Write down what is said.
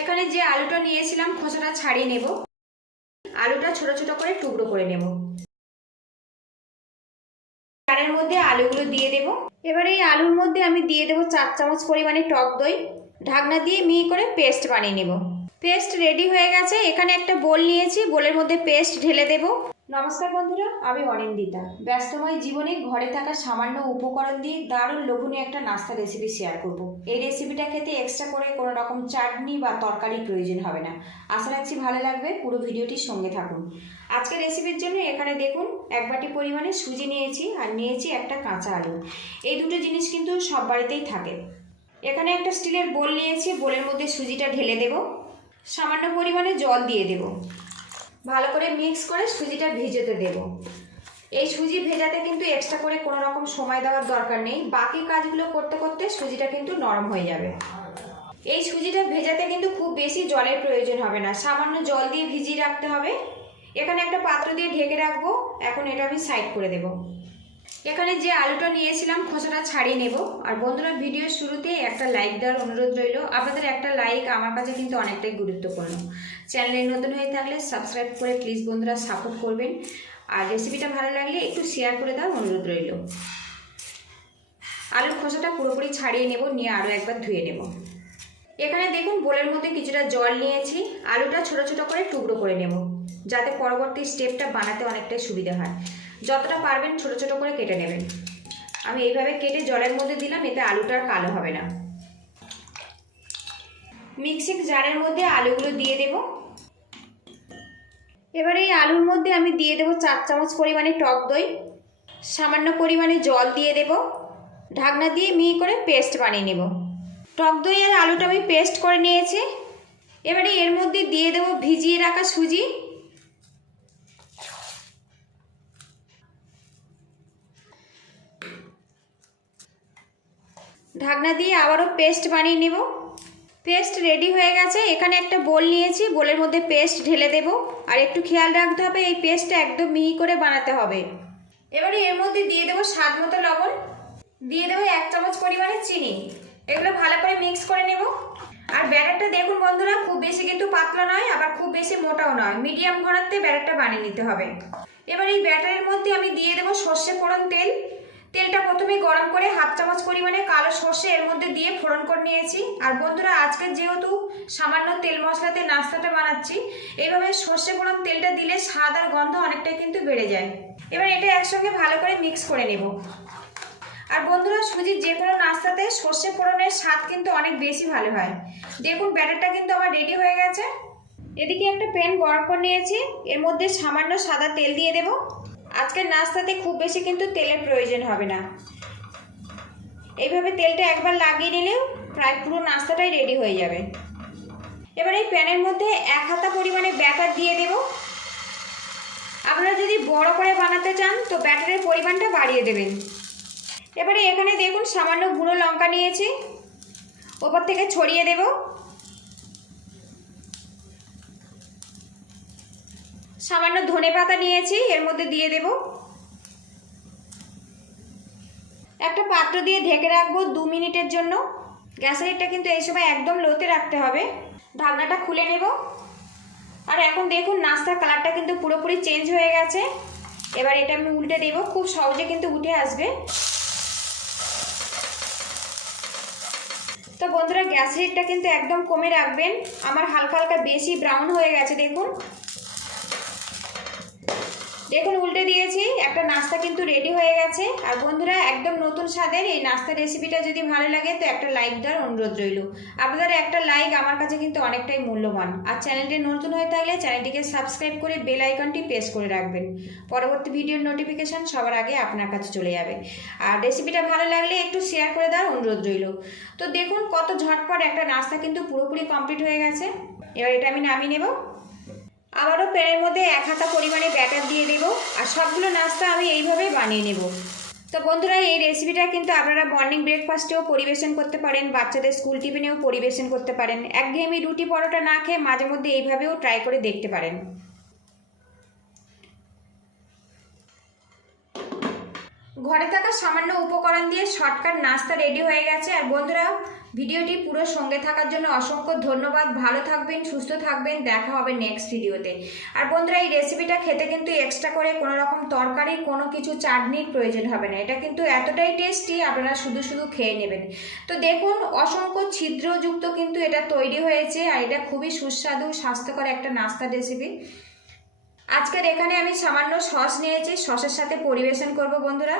এখানে যে আলুটা নিয়েছিলাম খোসাটা ছাড়িয়ে নেব। আলুটা ছোট ছোট করে টুকরো করে নেব। জারের মধ্যে আলুগুলো দিয়ে দেব। এবার এই আলুর মধ্যে আমি দিয়ে দেব 4 চামচ পরিমাণে টক দই। ঢাকনা দিয়ে মিহি করে পেস্ট বানিয়ে নেব। পেস্ট রেডি হয়ে গেছে। এখানে একটা বোল নিয়েছি, বোলের মধ্যে পেস্ট ঢেলে দেব। নমস্কার বন্ধুরা, আমি অনিন্দিতা। ব্যস্তময় জীবনে ঘরে থাকা সামান্য উপকরণ দিয়ে দারুণ লোভনীয় একটা নাস্তা রেসিপি শেয়ার করব। এই রেসিপিটা খেতে এক্সট্রা করে কোনো রকম চাটনি বা তরকারি প্রয়োজন হবে না। আশা রাখছি ভালো লাগবে, পুরো ভিডিওটির সঙ্গে থাকুন। আজকের রেসিপির জন্য এখানে দেখুন 1 বাটি পরিমাণে সুজি নিয়েছি আর নিয়েছি একটা কাঁচা আলু। এই দুটো জিনিস কিন্তু সব বাড়িতেই থাকে। এখানে একটা স্টিলের বোল নিয়েছি, বোলের মধ্যে সুজিটা ঢেলে দেব। সামান্য পরিমাণে জল দিয়ে দেব। ভালো করে মিক্স করে সুজিটা ভেজাতে দেব। এই সুজি ভেজাতে কিন্তু এক্সট্রা করে কোনো রকম সময় দেওয়ার দরকার নেই। বাকি কাজগুলো করতে করতে সুজিটা কিন্তু নরম হয়ে যাবে। এই সুজিটা ভেজাতে কিন্তু খুব বেশি জলের প্রয়োজন হবে না, সামান্য জল দিয়ে ভিজিয়ে রাখতে হবে। এখানে একটা পাত্র দিয়ে ঢেকে রাখবো। এখন এটা আমি সাইড করে দেব। এখানে যে আলুটা নিয়েছিলাম খোসাটা ছাড়িয়ে নেব। আর বন্ধুরা, ভিডিওর শুরুতে একটা লাইক দেওয়ার অনুরোধ রইল। আপনাদের একটা লাইক আমার কাছে কিন্তু অনেকটাই গুরুত্বপূর্ণ। চ্যানেলে নতুন হয়ে থাকলে সাবস্ক্রাইব করে প্লিজ বন্ধুরা সাপোর্ট করবেন। আর রেসিপিটা ভালো লাগলে একটু শেয়ার করে দেওয়ার অনুরোধ রইল। আলুর খোসাটা পুরোপুরি ছাড়িয়ে নেব, নিয়ে আরও একবার ধুয়ে নেব। এখানে দেখুন বোলের মধ্যে কিছুটা জল নিয়েছি। আলুটা ছোট ছোট করে টুকরো করে নেব, যাতে পরবর্তী স্টেপটা বানাতে অনেকটাই সুবিধা হয়। যতটা পারবেন ছোট ছোট করে কেটে নেবেন। আমি এইভাবে কেটে জলের মধ্যে দিলাম, এতে আলুটা আর কালো হবে না। মিক্সিং জারের মধ্যে আলুগুলো দিয়ে দেব। এবার এই আলুর মধ্যে আমি দিয়ে দেব 4 চামচ পরিমাণে টক দই। সামান্য পরিমাণে জল দিয়ে দেব। ঢাকনা দিয়ে মিহি করে পেস্ট বানিয়ে নেব। টক দই আর আলুটা আমি পেস্ট করে নিয়েছি। এবারে এর মধ্যে দিয়ে দেব ভিজিয়ে রাখা সুজি। ঢাকনা দিয়ে আবারও পেস্ট বানিয়ে নেব। পেস্ট রেডি হয়ে গেছে। এখানে একটা বোল নিয়েছি, বোলের মধ্যে পেস্ট ঢেলে দেব। আর একটু খেয়াল রাখতে হবে, এই পেস্টটা একদম মিহি করে বানাতে হবে। এবারে এর মধ্যে দিয়ে দেব স্বাদ মতো লবণ, দিয়ে দেবো 1 চামচ পরিমাণে চিনি। এগুলো ভালো করে মিক্স করে নেব। আর ব্যাটারটা দেখুন বন্ধুরা, খুব বেশি কিন্তু পাতলা নয়, আবার খুব বেশি মোটাও নয়, মিডিয়াম ঘনত্বে ব্যাটারটা বানিয়ে নিতে হবে। এবার এই ব্যাটারের মধ্যে আমি দিয়ে দেবো সর্ষে ফোড়ন তেল। তেলটা প্রথমে গরম করে 1/2 চামচ পরিমাণে কালো সর্ষে এর মধ্যে দিয়ে ফোড়ন করে নিয়েছি। আর বন্ধুরা, আজকে যেহেতু সামান্য তেল মশলাতে নাস্তাটা বানাচ্ছি, এইভাবে সর্ষে ফোড়ন তেলটা দিলে স্বাদ আর গন্ধ অনেকটাই কিন্তু বেড়ে যায়। এবার এটা একসঙ্গে ভালো করে মিক্স করে নেব। আর বন্ধুরা, সুজির যে কোনো নাস্তাতে সর্ষে ফোড়নের স্বাদ কিন্তু অনেক বেশি ভালো হয়। দেখুন ব্যাটারটা কিন্তু আমার রেডি হয়ে গেছে। এদিকে একটা প্যান গরম করে নিয়েছি, এর মধ্যে সামান্য সাদা তেল দিয়ে দেব। আজকের নাস্তাতে খুব বেশি কিন্তু তেলের প্রয়োজন হবে না। এইভাবে তেলটা একবার লাগিয়ে নিলেও প্রায় পুরো নাস্তাটাই রেডি হয়ে যাবে। এবার এই প্যানের মধ্যে 1 হাতা পরিমাণে ব্যাটার দিয়ে দেব। আপনারা যদি বড় করে বানাতে চান তো ব্যাটারের পরিমাণটা বাড়িয়ে দেবেন। এবারে এখানে দেখুন সামান্য গুঁড়ো লঙ্কা নিয়েছি, ওপর থেকে ছড়িয়ে দেব। সামান্য ধনেপাতা নিয়েছি, এর মধ্যে দিয়ে দেব। একটা পাত্র দিয়ে ঢেকে রাখবো 2 মিনিটের জন্য। গ্যাসের হিটটা কিন্তু এই সময় একদম লোতে রাখতে হবে। ঢাকনাটা খুলে নেব। আর এখন দেখুন নাস্তার কালারটা কিন্তু পুরোপুরি চেঞ্জ হয়ে গেছে। এবার এটা আমি উল্টে দেব, খুব সহজে কিন্তু উঠে আসবে। তো বন্ধুরা, গ্যাসের হিটটা কিন্তু একদম কমে রাখবেন। আমার হালকা হালকা বেশি ব্রাউন হয়ে গেছে, দেখুন দেখুন উল্টে দিয়েছি। একটা নাস্তা কিন্তু রেডি হয়ে গেছে। আর বন্ধুরা, একদম নতুন স্বাদের এই নাস্তার রেসিপিটা যদি ভালো লাগে তো একটা লাইক দেওয়ার অনুরোধ রইল। আপনাদের একটা লাইক আমার কাছে কিন্তু অনেকটাই মূল্যবান। আর চ্যানেলটি নতুন হয়ে থাকলে চ্যানেলটিকে সাবস্ক্রাইব করে বেল আইকনটি প্রেস করে রাখবেন। পরবর্তী ভিডিওর নোটিফিকেশান সবার আগে আপনার কাছে চলে যাবে। আর রেসিপিটা ভালো লাগলে একটু শেয়ার করে দেওয়ার অনুরোধ রইল। তো দেখুন কত ঝটপট একটা নাস্তা কিন্তু পুরোপুরি কমপ্লিট হয়ে গেছে। এবার এটা আমি নামিয়ে নেব। আবারও প্যানের মধ্যে 1 হাতা পরিমাণে ব্যাটার দিয়ে দেব। আর সবগুলো নাস্তা আমি এইভাবেই বানিয়ে নেব। তো বন্ধুরা, এই রেসিপিটা কিন্তু আপনারা মর্নিং ব্রেকফাস্টেও পরিবেশন করতে পারেন, বাচ্চাদের স্কুল টিফিনেও পরিবেশন করতে পারেন। একঘেয়েমি রুটি পরোটা না খেয়ে মাঝে মধ্যে এইভাবেও ট্রাই করে দেখতে পারেন। ঘরে থাকা সামান্য উপকরণ দিয়ে শর্টকাট নাস্তা রেডি হয়ে গেছে। আর বন্ধুরা, ভিডিওটি পুরো সঙ্গে থাকার জন্য অসংখ্য ধন্যবাদ। ভালো থাকবেন, সুস্থ থাকবেন, দেখা হবে নেক্সট ভিডিওতে। আর বন্ধুরা, এই রেসিপিটা খেতে কিন্তু এক্সট্রা করে কোনো রকম তরকারি, কোনো কিছু চাটনির প্রয়োজন হবে না। এটা কিন্তু এতটাই টেস্টি, আপনারা শুধু শুধু খেয়ে নেবেন। তো দেখুন, অসংখ্য ছিদ্রযুক্ত কিন্তু এটা তৈরি হয়েছে, আর এটা খুবই সুস্বাদু স্বাস্থ্যকর একটা নাস্তার রেসিপি। আজকের এখানে আমি সামান্য সস নিয়েছি, সসের সাথে পরিবেশন করব বন্ধুরা।